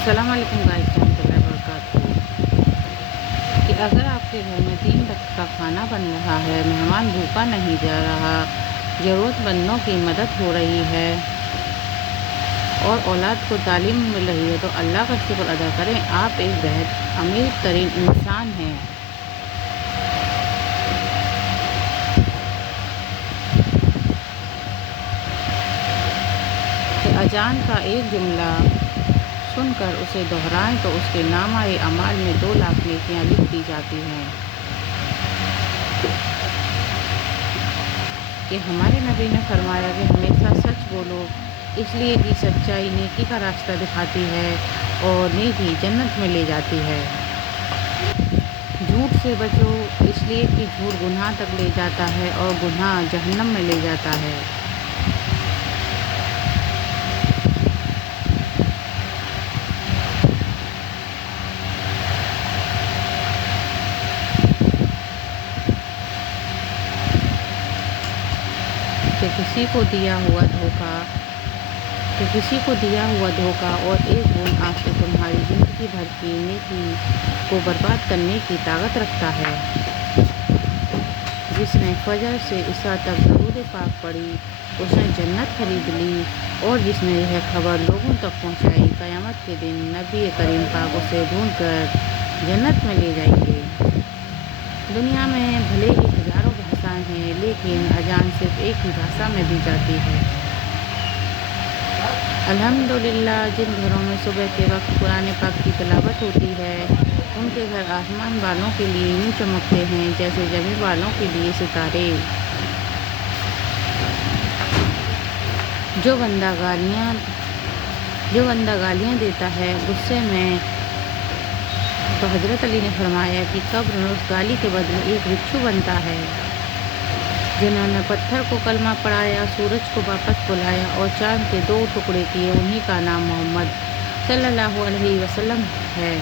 अस्सलाम वालेकुम गाइस, रहमतुल्लाहि व बरकातहू। कि अगर आपके घर में 3 वक्त का खाना बन रहा है, मेहमान भूखा नहीं जा रहा, ज़रूरतमंदों की मदद हो रही है और औलाद को तालीम मिल रही है, तो अल्लाह का शुक्र अदा करें। आप एक अमीर तरीन इंसान हैं। कि अजान का एक जुमला सुनकर उसे दोहराएं तो उसके नामाए अमाल में 2 लाख नेकियां लिख दी जाती हैं। कि हमारे नबी ने फरमाया कि हमेशा सच बोलो, इसलिए कि सच्चाई नेकी का रास्ता दिखाती है और नेकी जन्नत में ले जाती है। झूठ से बचो, इसलिए कि झूठ गुनाह तक ले जाता है और गुनाह जहन्नम में ले जाता है। कि किसी को दिया हुआ धोखा और एक बूंद आग से तुम्हारी ज़िंदगी भर की नेकी को बर्बाद करने की ताकत रखता है। जिसने फजर से इशा तक दरूद पाक पढ़ी, उसने जन्नत खरीद ली। और जिसने यह खबर लोगों तक पहुंचाई, क़यामत के दिन नबी करीम पाक उसे ढूंढकर जन्नत में ले जाएंगे। दुनिया में भले ही हज़ारों भाषाएं हैं, लेकिन अजान सिर्फ एक ही भाषा में दी जाती है। अल्हम्दुलिल्लाह, जिन घरों में सुबह के वक्त कुरान पाक की तिलावत होती है, उनके घर आसमान वालों के लिए यूँ चमकते हैं जैसे ज़मीन वालों के लिए सितारे। जो बंदा गालियाँ देता है गुस्से में, तो हज़रत अली ने फरमाया कि कब्र में उस गाली के बदले एक बिच्छू बनता है। जिन्होंने पत्थर को कलमा पढ़ाया, सूरज को वापस बुलाया और चाँद के 2 टुकड़े किए, उन्हीं का नाम मोहम्मद सल्लल्लाहु अलैहि वसल्लम है।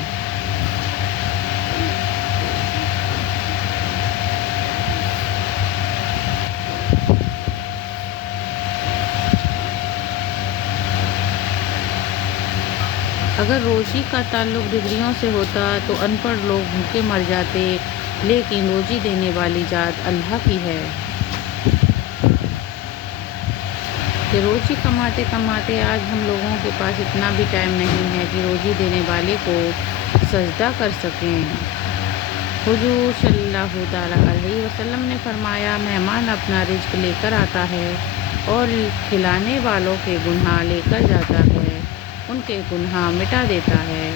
अगर रोज़ी का ताल्लुक़ डिग्रियों से होता तो अनपढ़ लोग भूखे मर जाते, लेकिन रोज़ी देने वाली ज़ात अल्लाह की है। कि रोज़ी कमाते कमाते आज हम लोगों के पास इतना भी टाइम नहीं है कि रोज़ी देने वाले को सजदा कर सकें। हुजूर सल्लल्लाहु अलैहि वसल्लम ने फरमाया, मेहमान अपना रिज़्क़ लेकर आता है और खिलाने वालों के गुनाह लेकर जाता है, उनके गुनाह मिटा देता है।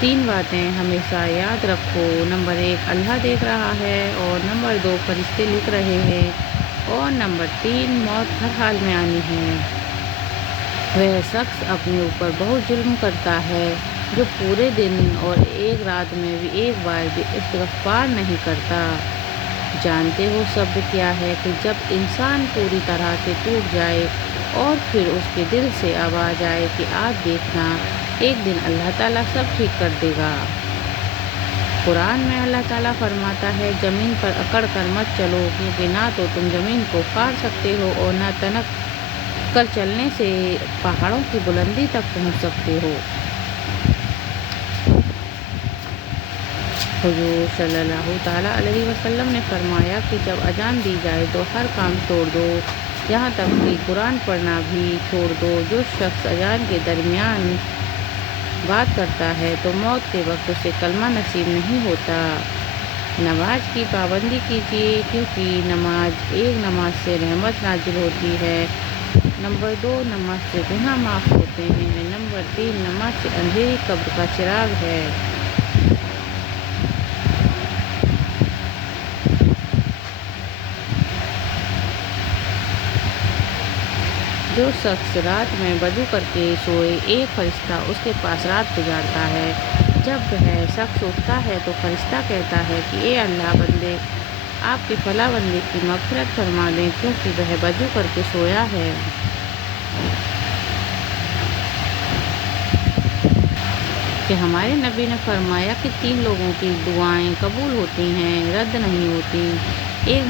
3 बातें हमेशा याद रखो। नंबर 1, अल्लाह देख रहा है, और नंबर 2, फरिश्ते लिख रहे हैं, और नंबर 3, मौत हर हाल में आनी है। वह शख्स अपने ऊपर बहुत जुल्म करता है जो पूरे दिन और एक रात में भी एक बार भी इस्तिग़फ़ार नहीं करता। जानते हो सब्र क्या है? कि जब इंसान पूरी तरह से टूट जाए और फिर उसके दिल से आवाज़ आए कि आज देखना, एक दिन अल्लाह ताला सब ठीक कर देगा। कुरान में अल्लाह ताला फरमाता है, ज़मीन पर अकड़ कर मत चलो, क्योंकि ना तो तुम ज़मीन को फाड़ सकते हो और ना तनक कर चलने से पहाड़ों की बुलंदी तक पहुंच सकते हो। हुजूर सल्लल्लाहु ताला अलैहि वसल्लम ने फरमाया कि जब अजान दी जाए तो हर काम छोड़ दो, यहाँ तक कि कुरान पढ़ना भी छोड़ दो। जो शख्स अजान के दरमियान बात करता है तो मौत के वक्त उसे कलमा नसीब नहीं होता। नमाज की पाबंदी कीजिए, क्योंकि एक नमाज से रहमत नाजिल होती है। नंबर 2, नमाज से गुनाह माफ़ होते हैं। नंबर 3, नमाज से अंधेरी कब्र का चिराग है। जो शख्स रात में वज़ू करके सोए, एक फरिश्ता उसके पास रात गुजारता है। जब वह शख्स उठता है तो फरिश्ता कहता है कि ए अल्लाह बंदे, आपके फला बंदे की मग़फ़िरत फरमा दें, क्योंकि वह वज़ू करके सोया है। कि हमारे नबी ने फरमाया कि 3 लोगों की दुआएं कबूल होती हैं, रद्द नहीं होती। एक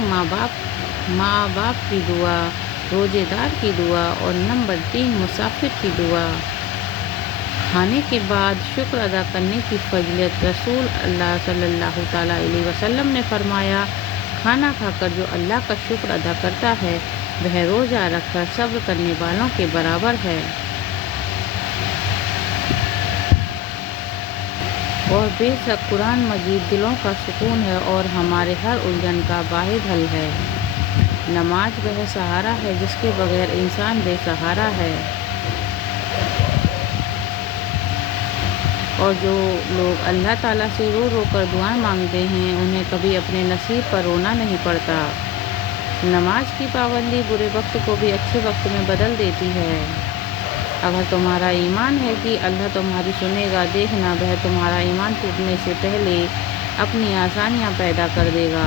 माँ बाप की दुआ, रोज़ेदार की दुआ, और नंबर 3, मुसाफिर की दुआ। کھانے کے بعد شکر ادا کرنے کی فضیلت رسول اللہ صلی اللہ تعالیٰ علیہ وسلم نے فرمایا، کھانا کھا کر جو اللہ کا شکر ادا کرتا ہے وہ روزہ رکھ کر صبر کرنے والوں کے برابر ہے، اور بے شک قرآن مجید دلوں کا سکون ہے اور ہمارے ہر الجھن کا واحد حل ہے۔ نماز وہ سہارا ہے جس کے بغیر انسان بے سہارا ہے، اور جو لوگ اللہ تعالیٰ سے رو رو کر دعائیں مانگتے ہیں انہیں کبھی اپنے نصیب پر رونا نہیں پڑتا۔ نماز کی پابندی برے وقت کو بھی اچھے وقت میں بدل دیتی ہے۔ اگر تمہارا ایمان ہے کہ اللہ تمہاری سنے گا، دیکھنا وہ تمہارا ایمان ٹوٹنے سے پہلے اپنی آسانیاں پیدا کر دے گا،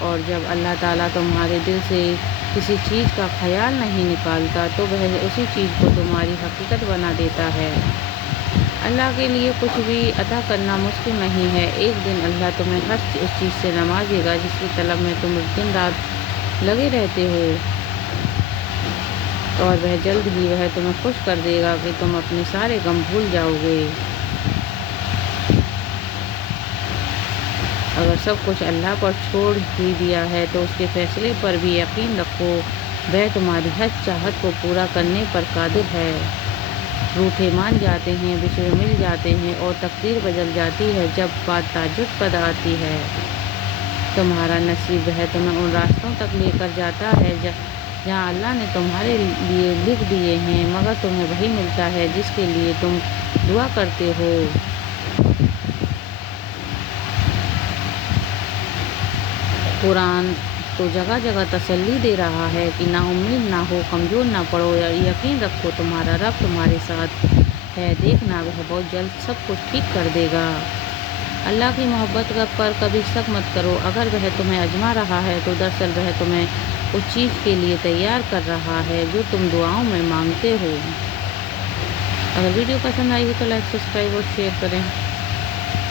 اور جب اللہ تعالیٰ تمہارے دل سے کسی چیز کا خیال نہیں نکالتا تو وہ اسی چیز کو تمہاری حقیقت بنا دیتا ہے۔ اللہ کے لیے کچھ بھی عطا کرنا مشکل نہیں ہے۔ ایک دن اللہ تمہیں ہر اس چیز سے نوازے گا جس کی طلب میں تم دن رات لگے رہتے ہو، اور وہ جلد ہی وہ تمہیں خوش کر دے گا کہ تم اپنے سارے غم بھول جاؤ گے۔ اگر سب کچھ اللہ پر چھوڑ ہی دیا ہے تو اس کے فیصلے پر بھی یقین رکھو، وہ تمہاری ہر چاہت کو پورا کرنے پر قادر ہے۔ روٹھے مان جاتے ہیں، بچھڑے مل جاتے ہیں، اور تقدیر بدل جاتی ہے جب بات تہجد پر آتی ہے۔ تمہارا نصیب وہ تمہیں ان راستوں تک لے کر جاتا ہے جہاں اللہ نے تمہارے لیے لکھ دیے ہیں، مگر تمہیں وہی ملتا ہے جس کے لیے تم دعا کرتے ہو۔ قرآن تو جگہ جگہ تسلی دے رہا ہے کہ نا امید نہ ہو، کمزور نہ پڑو، یقین رکھو تمہارا رب تمہارے ساتھ ہے، دیکھنا وہ بہت جلد سب کچھ ٹھیک کر دے گا۔ اللہ کی محبت پر کبھی شک مت کرو، اگر وہ تمہیں آزما رہا ہے تو دراصل وہ تمہیں اس چیز کے لیے تیار کر رہا ہے جو تم دعاؤں میں مانگتے ہو۔ اگر ویڈیو پسند آئی ہو تو لائک، سبسکرائب اور شیئر کریں۔